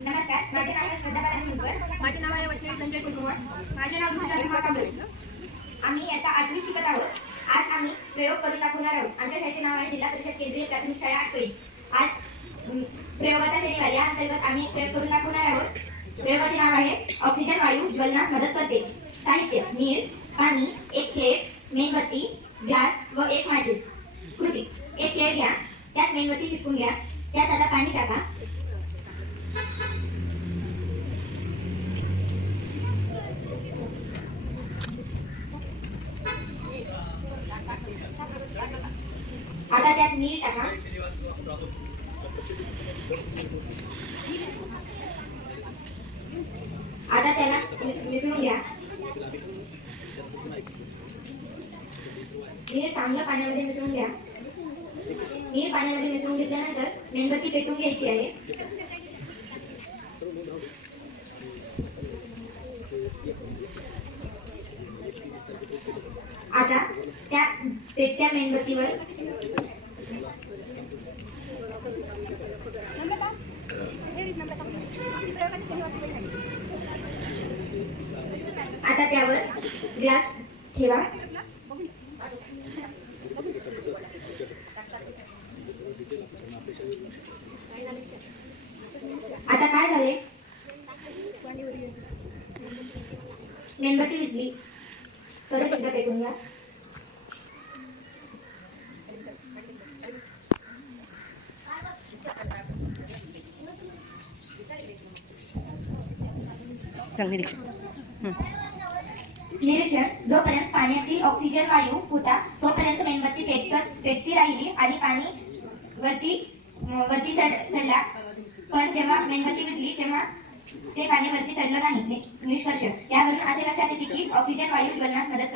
नमस्कार माझे नाव आहे श्रद्धा बालाजी माझे नाव आहे वैष्णवी संजय कुलकुमार माझे नाव महाराज महाकांबळे आम्ही आता आठवी शिकत आहोत. आज आम्ही प्रयोग करून दाखवणार आहोत. आमच्या शाळेचे नाव आहे जिल्हा परिषद केंद्रीय प्राथमिक शाळा आठवडी आज प्रयोगाचा शनिवार. या अंतर्गत आम्ही प्रयोग करून दाखवणार आहोत. प्रयोगाचे नाव आहे ऑक्सिजन वायू ज्वलनास मदत करते. साहित्य नीर पाणी एक प्लेट मेणबत्ती ग्लास व एक माचीस. कृती एक प्लेट घ्या. त्यात मेणबत्ती चिपकून घ्या. त्यात आता पाणी टाका. आता त्यात नीट टाका. आता त्याला मिसळून घ्या. नीर चांगलं पाण्यामध्ये मिसळून घ्या. नीर पाण्यामध्ये मिसळून घेतल्यानंतर मेणबत्ती पेटून घ्यायची आहे. आता त्या पेटत्या मेणबत्तीवर. आता त्यावर ग्लास ठेवा. आता काय झाले? मेणबत्ती विजली परत पेटून घ्या निरीक्षण जोपर्यंत पाण्यातील ऑक्सिजन वायू होता तोपर्यंत मेणबत्ती पेटत पेटती राहिली आणि पाणी वरती वरती चढ चढला पण जेव्हा मेणबत्ती विजली तेव्हा ते पाणी वरती चढलं नाही निष्कर्ष यावरून असे लक्षात येते की ऑक्सिजन वायू ज्वलनास मदत